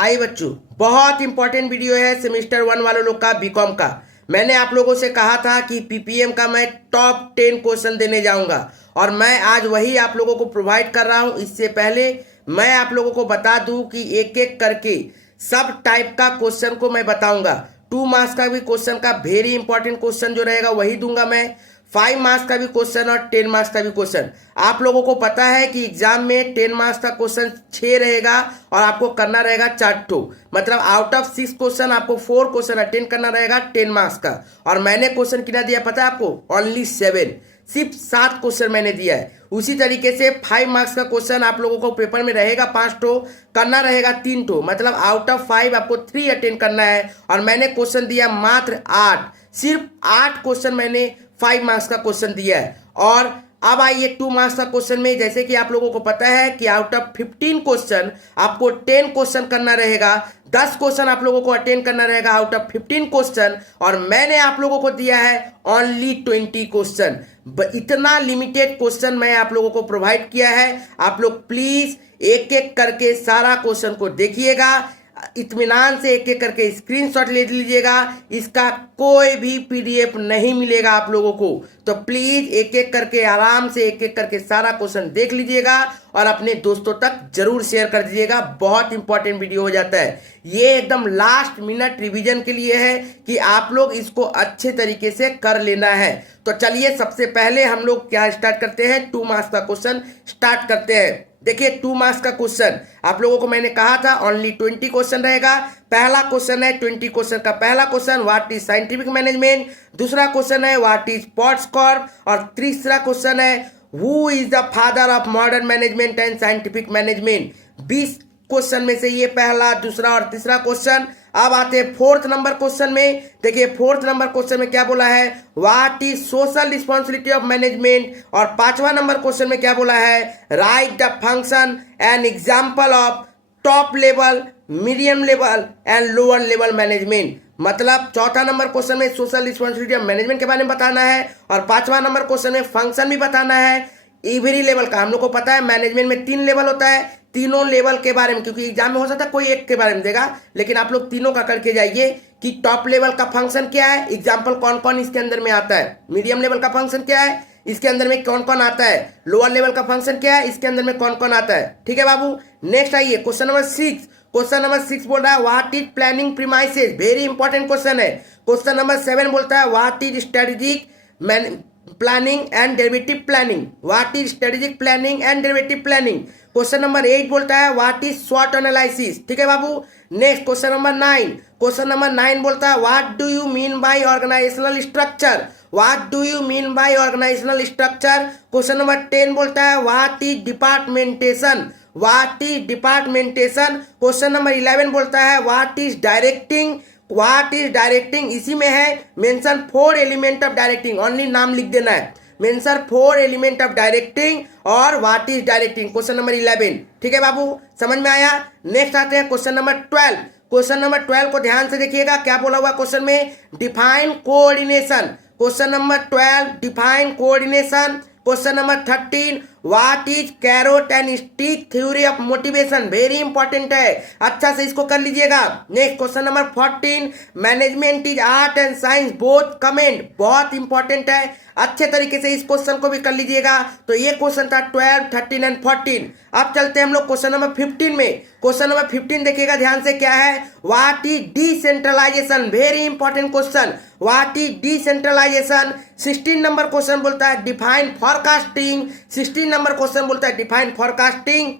आइए बच्चों, बहुत इंपॉर्टेंट वीडियो है सेमेस्टर 1 वालों लोग का, बीकॉम का। मैंने आप लोगों से कहा था कि पीपीएम का मैं टॉप 10 क्वेश्चन देने जाऊंगा और मैं आज वही आप लोगों को प्रोवाइड कर रहा हूं। इससे पहले मैं आप लोगों को बता दूं कि एक एक करके सब टाइप का क्वेश्चन को मैं बताऊंगा। 2 मार्क्स का भी क्वेश्चन का वेरी इंपॉर्टेंट क्वेश्चन जो रहेगा वही दूंगा मैं। 5 मार्क्स का भी क्वेश्चन और 10 मार्क्स का भी क्वेश्चन। आप लोगों को पता है कि एग्जाम में 10 मार्क्स का क्वेश्चन 6 रहेगा और आपको करना रहेगा 4 ठो, मतलब आउट ऑफ 6 क्वेश्चन आपको 4 क्वेश्चन अटेंड करना रहेगा 10 मार्क्स का। और मैंने क्वेश्चन कितना दिया पता है आपको? ओनली 7, सिर्फ 7 क्वेश्चन मैंने दिया है। उसी तरीके से 5 मार्क्स का क्वेश्चन आप लोगों को पेपर में रहेगा 5 ठो, करना रहेगा 3 ठो, मतलब आउट ऑफ 5 आपको 3 अटेंड करना है। और मैंने क्वेश्चन दिया मात्र 8, सिर्फ 8 क्वेश्चन मैंने 5 मार्क्स का क्वेश्चन दिया है। और अब आइए 2 मार्क्स का क्वेश्चन में, जैसे कि आप लोगों को पता है कि आउट ऑफ 15 क्वेश्चन आपको 10 क्वेश्चन करना रहेगा, 10 क्वेश्चन आप लोगों को अटेंड करना रहेगा आउट ऑफ 15 क्वेश्चन। और मैंने आप लोगों को दिया है ओनली 20 क्वेश्चन। इतना लिमिटेड क्वेश्चन मैं आप लोगों को प्रोवाइड किया है। आप लोग प्लीज एक एक करके सारा क्वेश्चन को देखिएगा, इत्मीनान से एक एक करके स्क्रीनशॉट ले लीजिएगा। इसका कोई भी पीडीएफ नहीं मिलेगा आप लोगों को, तो प्लीज एक एक करके आराम से एक एक करके सारा क्वेश्चन देख लीजिएगा और अपने दोस्तों तक जरूर शेयर कर दीजिएगा। बहुत इंपॉर्टेंट वीडियो हो जाता है ये, एकदम लास्ट मिनट रिवीजन के लिए है कि आप लोग इसको अच्छे तरीके से कर लेना है। तो चलिए सबसे पहले हम लोग क्या स्टार्ट करते हैं, 2 मार्क्स का क्वेश्चन स्टार्ट करते हैं। देखिए 2 मार्क्स का क्वेश्चन आप लोगों को मैंने कहा था ओनली 20 क्वेश्चन रहेगा। पहला क्वेश्चन है 20 क्वेश्चन का पहला question, what is scientific management. दूसरा क्वेश्चन है व्हाट इज पॉट्स कॉर्प। और तीसरा क्वेश्चन है who is the father of modern management and scientific management. 20 question में से ये पहला, दूसरा और तीसरा क्वेश्चन। अब आते हैं 4th नंबर क्वेश्चन में। देखिए 4th नंबर क्वेश्चन में क्या बोला है, what is social responsibility of management. और 5वां नंबर क्वेश्चन में क्या बोला है, right the function and example of top level, medium level and lower level management. मतलब 4था नंबर क्वेश्चन में सोशल रिस्पॉन्सिबिलिटी ऑफ मैनेजमेंट के बारे में बताना है और 5वां नंबर क्वेश्चन में फंक्शन भी बताना है। एवरी लेवल का हम लोग को पता है मैनेजमेंट में 3 लेवल होता है, तीनों लेवल के बारे में, क्योंकि एग्जाम में हो सकता है कोई एक के बारे में देगा, लेकिन आप लोग तीनों का करके जाइए कि टॉप लेवल का फंक्शन क्या है, एग्जाम्पल कौन कौन इसके अंदर में आता है, मीडियम लेवल का फंक्शन क्या है, इसके अंदर में कौन कौन आता है, लोअर लेवल का फंक्शन क्या है, इसके अंदर में कौन कौन आता है। ठीक है बाबू, नेक्स्ट आइए क्वेश्चन नंबर 6। क्वेश्चन नंबर 6 बोल रहा है what is planning premises, very important question है। क्वेश्चन नंबर 7 बोलता है what is strategic planning and derivative planning, what is strategic planning and derivative planning. Question number 8 बोलता है व्हाट इज स्वॉट analysis. ठीक है बाबू, next question number 9। Question number 9 बोलता है what do you mean by organisational structure, what do you mean by organisational structure. Question number 10 बोलता है what is departmentation, what is departmentation. Question number 11 बोलता है what is directing, what is directing. इसी में है mention 4 element of directing, only नाम लिख देना है, मेंशन 4 एलिमेंट ऑफ डायरेक्टिंग और what is directing. Question number 11। ठीक है बाबू, समझ में आया। नेक्स्ट आते हैं क्वेश्चन नंबर 12। क्वेश्चन नंबर 12 को ध्यान से देखिएगा, क्या बोला हुआ क्वेश्चन में, define coordination. Question number 12 define coordination. Question number 13 what is carrot and stick theory of motivation, very important है, अच्छा से इसको कर लीजिएगा। Next question number 14 management is art and science both comment, बहुत इंपॉर्टेंट है, अच्छे तरीके से इस क्वेश्चन को भी कर लीजिएगा। तो ये क्वेश्चन था 12, 13 एंड 14। अब चलते हैं हम लोग क्वेश्चन नंबर 15 में। क्वेश्चन नंबर 15 देखिएगा ध्यान से, क्या है, what is decentralisation, very important question, what is decentralisation. 16 number question बोलता है डिफाइन फॉरकास्टिंग, 16 नंबर क्वेश्चन बोलता है डिफाइन फॉरकास्टिंग।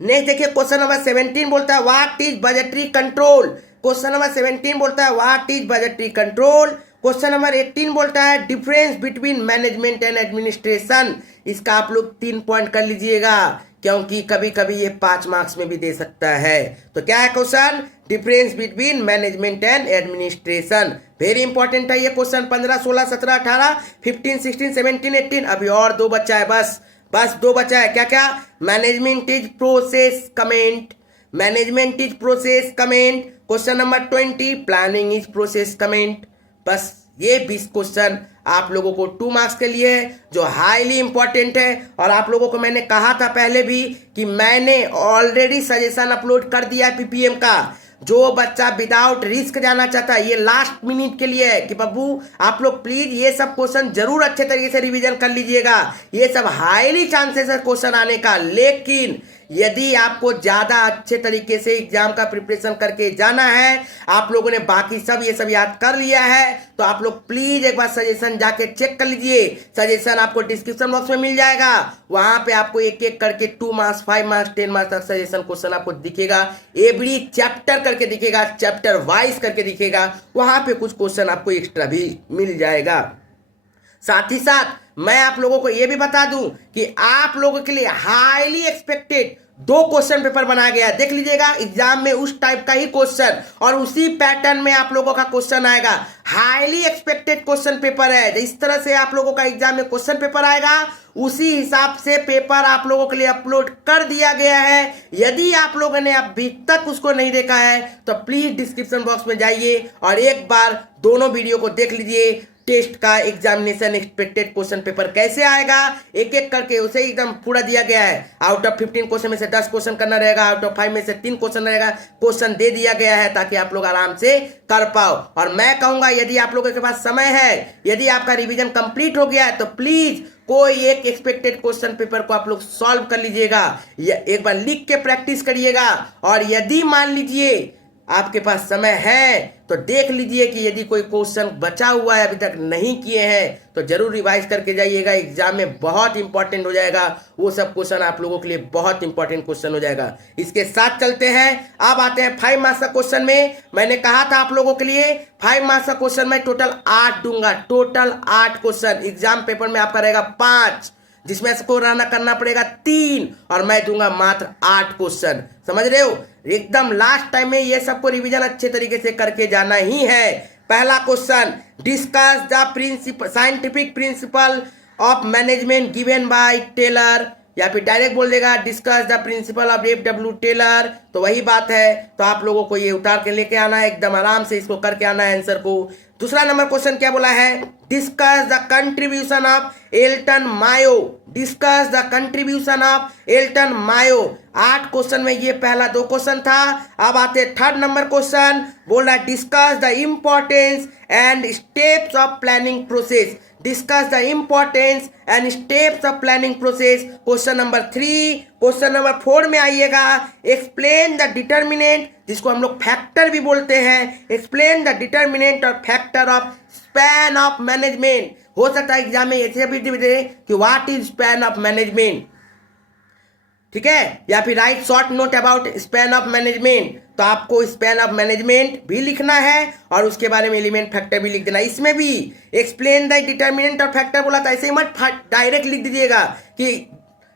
नेक्स्ट देखिए क्वेश्चन नंबर 17 बोलता है what is budgetary control, question number 17 बोलता है what is budgetary control. Question number 18 बोलता है difference between management and administration. इसका आप लोग 3 पॉइंट कर लीजिएगा, क्योंकि कभी कभी ये 5 मार्क्स में भी दे सकता है। तो क्या है question, difference between management and administration, very important है ये क्वेश्चन। 15, 16, 17, 18, 15, 16, 17, 18, अभी और 2 बचा है, बस 2 बचा है। क्या क्या, management is process comment, management is process comment. Question number 20 planning is process comment. बस ये 20 क्वेश्चन आप लोगों को 2 मार्क्स के लिए है, जो हाईली इंपॉर्टेंट है। और आप लोगों को मैंने कहा था पहले भी कि मैंने ऑलरेडी सजेशन अपलोड कर दिया है पीपीएम का। जो बच्चा विदाउट रिस्क जाना चाहता है, ये लास्ट मिनट के लिए है कि बब्बू आप लोग प्लीज ये सब क्वेश्चन जरूर अच्छे तरीके से रिवीजन कर लीजिएगा। ये सब हाईली चांसेस है क्वेश्चन आने का, लेकिन यदि आपको ज्यादा अच्छे तरीके से एग्जाम का प्रिपरेशन करके जाना है, आप लोगों ने बाकी सब ये सब याद कर लिया है, तो आप लोग प्लीज एक बार सजेशन जाके चेक कर लीजिए। सजेशन आपको डिस्क्रिप्शन बॉक्स में मिल जाएगा, वहां पे आपको एक एक करके 2 मार्क्स 5 मार्क्स 10 मार्क्स तक सजेशन क्वेश्चन आपको दिखेगा। एवरी चैप्टर करके दिखेगा, चैप्टर वाइज करके दिखेगा, वहां पे कुछ क्वेश्चन आपको एक्स्ट्रा भी मिल जाएगा। साथ ही साथ मैं आप लोगों को यह भी बता दूं कि आप लोगों के लिए हाईली एक्सपेक्टेड 2 क्वेश्चन पेपर बनाया गया है। देख लीजिएगा, एग्जाम में उस टाइप का ही क्वेश्चन और उसी पैटर्न में आप लोगों का क्वेश्चन आएगा। हाईली एक्सपेक्टेड क्वेश्चन पेपर है। इस तरह से आप लोगों का एग्जाम में क्वेश्चन पेपर आएगा, उसी हिसाब से पेपर आप लोगों के लिए अपलोड कर दिया गया है। यदि आप लोगों ने अभी तक उसको नहीं देखा है तो प्लीज डिस्क्रिप्शन बॉक्स में जाइए और एक बार दोनों वीडियो को देख लीजिए। टेस्ट का एग्जामिनेशन एक्सपेक्टेड क्वेश्चन पेपर कैसे आएगा, एक एक करके उसे एकदम पूरा दिया गया है। आउट ऑफ 15 क्वेश्चन में से 10 क्वेश्चन करना रहेगा, आउट ऑफ 5 में से 3 क्वेश्चन रहेगा। क्वेश्चन दे दिया गया है ताकि आप लोग आराम से कर पाओ। और मैं कहूंगा यदि आप लोगों के पास समय है, यदि आपका रिवीजन कंप्लीट हो गया है, तो प्लीज कोई एक एक्सपेक्टेड क्वेश्चन पेपर को आप लोग सॉल्व कर लीजिएगा, एक बार लिख के प्रैक्टिस करिएगा। और यदि मान लीजिए आपके पास समय है तो देख लीजिए कि यदि कोई क्वेश्चन बचा हुआ है अभी तक नहीं किए हैं तो जरूर रिवाइज करके जाइएगा। एग्जाम में बहुत इंपॉर्टेंट हो जाएगा, वो सब क्वेश्चन आप लोगों के लिए बहुत इंपॉर्टेंट क्वेश्चन हो जाएगा। इसके साथ चलते हैं, अब आते हैं 5 मार्क्स का क्वेश्चन में। मैंने कहा था आप लोगों के लिए 5 मार्क्स का क्वेश्चन मैं टोटल 8 दूंगा, टोटल 8 क्वेश्चन। एग्जाम पेपर में आपका रहेगा 5, जिसमें इसको रहना करना पड़ेगा 3, और मैं दूंगा मात्र 8 क्वेश्चन। समझ रहे हो, एकदम लास्ट टाइम में ये सबको रिवीजन अच्छे तरीके से करके जाना ही है। पहला question, discuss the scientific principle of management given by Taylor, या फिर डायरेक्ट बोल देगा discuss the principle of F.W. Taylor, तो वही बात है। तो आप लोगों को ये उतार के लेके आना है, एकदम आराम से इसको करके आना है आंसर को। दूसरा नंबर क्वेश्चन क्या बोला है, discuss the contribution of Elton Mayo, discuss the contribution of Elton Mayo. 8 question में ये पहला 2 क्वेश्चन था। अब आते 3rd नंबर क्वेश्चन, बोल रहा है discuss the importance and steps of planning process, discuss the importance and steps of planning process. Question number 3। Question number 4 में आइएगा, एक्सप्लेन द डिटर्मिनेंट, जिसको हम लोग फैक्टर भी बोलते हैं, एक्सप्लेन द डिटर्मिनेंट और factor of span of management. हो सकता है एग्जाम में ऐसे भी दे कि what is span of management, ठीक है, या फिर right short note about span of management. तो आपको स्पैन ऑफ मैनेजमेंट भी लिखना है और उसके बारे में एलिमेंट फैक्टर भी लिख देना। इसमें भी एक्सप्लेन द डिटर्मिनेंट और फैक्टर बोला था, ऐसे ही मत डायरेक्ट लिख दीजिएगा कि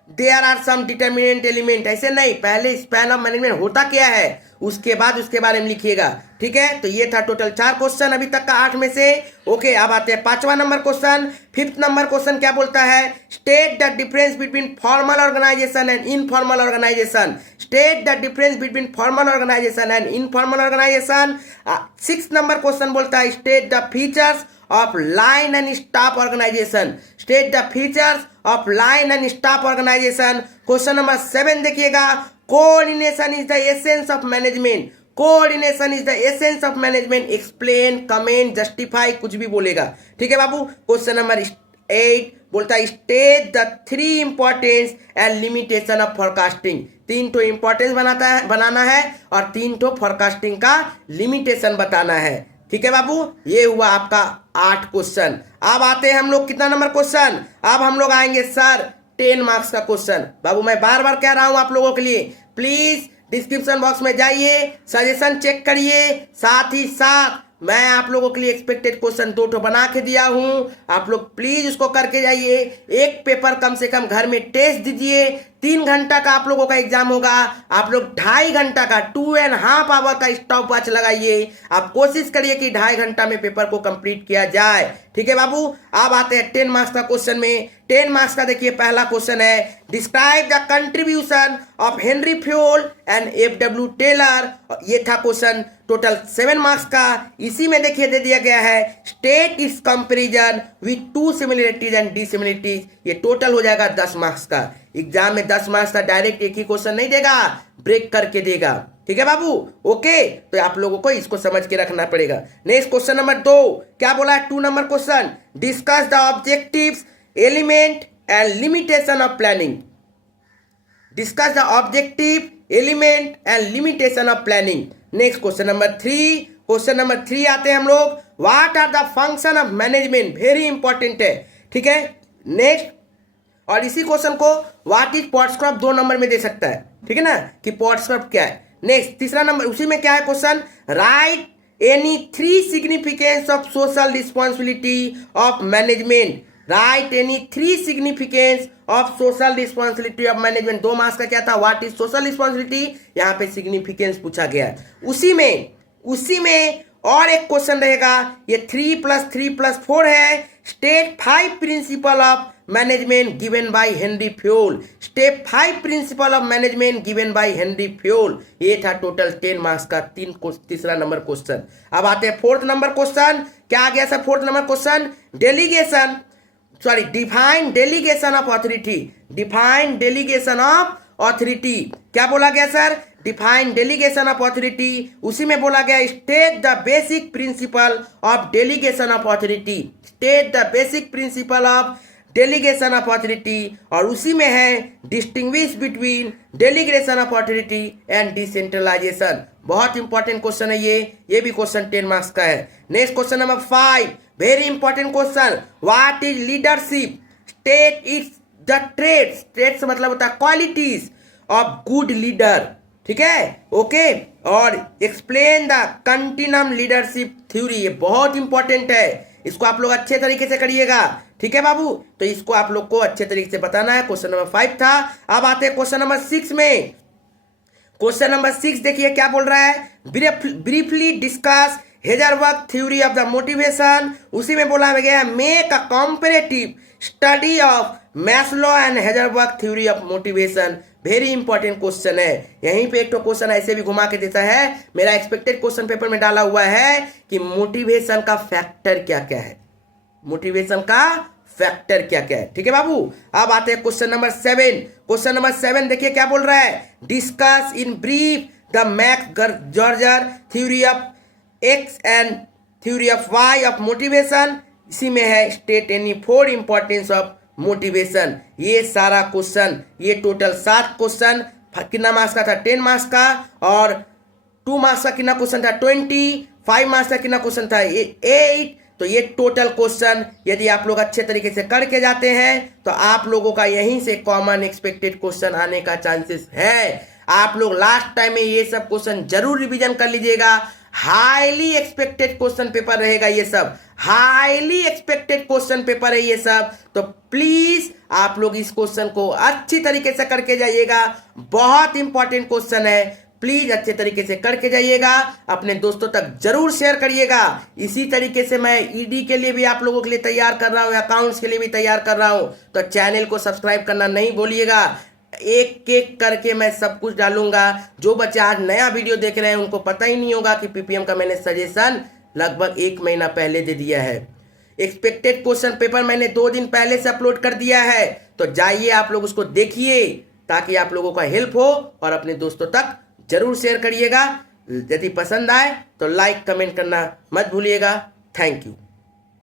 there are some determinant element, ऐसे नहीं। पहले स्पैन ऑफ मैनेजमेंट होता क्या है उसके बाद उसके बारे में लिखिएगा, ठीक है। तो ये था टोटल 4 क्वेश्चन अभी तक का 8 में से। ओके, अब आते हैं 5वां number question. 5th number question क्या बोलता है, state the difference between formal organisation and informal organisation, state the difference between formal organisation and informal organisation. 6th number question बोलता है state the features of line and staff organisation, state the features of line and staff organisation. Question number 7 देखिएगा, coordination is the essence of management, coordination is the essence of management, explain, comment, justify, कुछ भी बोलेगा, ठीक है बाबू। Question number 8 बोलता है state the 3 importance and limitation of forecasting, 3 तो importance बनाना है और 3 तो फोरकास्टिंग का लिमिटेशन बताना है, ठीक है बाबू। ये हुआ आपका 8 क्वेश्चन। अब आते हैं हम लोग कितना नंबर क्वेश्चन, अब हम लोग आएंगे सर 10 मार्क्स का क्वेश्चन। बाबू मैं बार बार कह रहा हूं आप लोगों के लिए, प्लीज डिस्क्रिप्शन बॉक्स में जाइए, सजेशन चेक करिए, साथ ही साथ मैं आप लोगों के लिए एक्सपेक्टेड क्वेश्चन 2 तो बना के दिया हूं, आप लोग प्लीज उसको करके जाइए। एक पेपर कम से कम घर में टेस्ट दीजिए। 3 घंटा का आप लोगों का एग्जाम होगा, आप लोग 2.5 घंटा का 2.5 आवर का स्टॉप वॉच लगाइए। आप कोशिश करिए कि 2.5 घंटा में पेपर को कंप्लीट किया जाए, ठीक है बाबू। अब आते हैं 10 मार्क्स का क्वेश्चन में। 10 मार्क्स का देखिए पहला क्वेश्चन है, describe the contribution of Henri Fayol and F W. Taylor. ये था क्वेश्चन टोटल 7 मार्क्स का। इसी में देखिए दे दिया गया है, स्टेट इस comparison with 2 similarities and dissimilarities. ये टोटल हो जाएगा 10 मार्क्स का। एग्जाम में 10 मार्क्स का डायरेक्ट एक ही क्वेश्चन नहीं देगा, ब्रेक करके देगा। ठीक है बाबू, ओके। तो आप लोगों को इसको समझ के रखना पड़ेगा। नेक्स्ट क्वेश्चन नंबर 2 क्या बोला है, 2 number question, discuss the objectives, element and limitation of planning. Discuss the objective, element and limitation of planning. Next question number 3, question number 3 आते हैं हम लोग, what are the function of management. Very important है, ठीक है। Next, और इसी question को व्हाट इज पॉट्सक्रॉप 2 नंबर में दे सकता है, ठीक है ना, कि पॉट्सक्रॉप क्या है। नेक्स्ट तीसरा नंबर, उसी में क्या है question, right any 3 significance of social responsibility of management. Right any 3 significance of social responsibility of management. 2 marks का क्या था, व्हाट इज सोशल रिस्पॉन्सिबिलिटी, यहाँ पे सिग्निफिकेंस पूछा गया है। उसी में और एक क्वेश्चन रहेगा, ये 3+3+4 है, state 5 principal of management given by Henry Fayol. Step 5 principal of management given by Henry Fayol. ये था टोटल 10 मार्क्स का तीसरा नंबर क्वेश्चन। अब आते हैं 4th नंबर क्वेश्चन। क्या आ गया sir 4th number question, define delegation of authority. Define delegation of authority क्या बोला गया sir, define delegation of authority. उसी में बोला गया, state the basic principle of delegation of authority. State the basic principle of delegation of authority. और उसी में है, distinguish between delegation of authority and decentralisation. बहुत इंपॉर्टेंट क्वेश्चन है ये भी क्वेश्चन 10 मार्क्स का है। Next question number 5, very important question, what is leadership. State its the traits. Traits मतलब होता है क्वालिटीज ऑफ गुड लीडर, ठीक है, ओके। और explain the continuum leadership theory. ये बहुत इंपॉर्टेंट है, इसको आप लोग अच्छे तरीके से करिएगा, ठीक है बाबू। तो इसको आप लोग को अच्छे तरीके से बताना है। क्वेश्चन नंबर 5 था। अब आते हैं क्वेश्चन नंबर 6 में। क्वेश्चन नंबर 6 देखिए क्या बोल रहा है, briefly discuss Herzberg theory of the motivation. उसी में बोला गया है, make a comparative study of Maslow and Herzberg theory of motivation. Very important question है। यहीं पे एक तो क्वेश्चन ऐसे भी घुमा के देता है, मेरा एक्सपेक्टेड क्वेश्चन पेपर में डाला हुआ है कि मोटिवेशन का फैक्टर क्या क्या है। मोटिवेशन का फैक्टर क्या क्या है, ठीक है बाबू। अब आते हैं क्वेश्चन नंबर 7। क्वेश्चन नंबर 7 देखिए क्या बोल रहा है, discuss in brief the McGregor theory of X and theory of Y of motivation. इसी में है, state any 4 importance of motivation. ये सारा क्वेश्चन, ये टोटल 7 क्वेश्चन कितना मार्क्स का था, 10 मार्क्स का। और 2 मार्क्स का कितना क्वेश्चन था, 20। 5 मार्क्स का कितना क्वेश्चन था, 8। तो ये टोटल क्वेश्चन यदि आप लोग अच्छे तरीके से करके जाते हैं तो आप लोगों का यहीं से कॉमन एक्सपेक्टेड क्वेश्चन आने का चांसेस है। आप लोग लास्ट टाइम में ये सब क्वेश्चन जरूर रिवीजन कर लीजिएगा। हाईली एक्सपेक्टेड क्वेश्चन पेपर रहेगा ये सब, हाईली एक्सपेक्टेड क्वेश्चन पेपर है ये सब। तो प्लीज आप लोग इस क्वेश्चन को अच्छी तरीके से करके जाइएगा। बहुत इंपॉर्टेंट क्वेश्चन है, प्लीज अच्छे तरीके से करके जाइएगा, अपने दोस्तों तक जरूर शेयर करिएगा। इसी तरीके से मैं ईडी के लिए भी आप लोगों के लिए तैयार कर रहा हूँ, अकाउंट्स के लिए भी तैयार कर रहा हूँ। तो चैनल को सब्सक्राइब करना नहीं भूलिएगा। एक एक करके मैं सब कुछ डालूंगा। जो बच्चे आज नया वीडियो देख रहे हैं उनको पता ही नहीं होगा कि पीपीएम का मैंने सजेशन लगभग 1 महीना पहले दे दिया है। एक्सपेक्टेड क्वेश्चन पेपर मैंने 2 दिन पहले से अपलोड कर दिया है। तो जाइए आप लोग उसको देखिए ताकि आप लोगों का हेल्प हो, और अपने दोस्तों तक जरूर शेयर करिएगा। यदि पसंद आए तो लाइक कमेंट करना मत भूलिएगा। Thank you.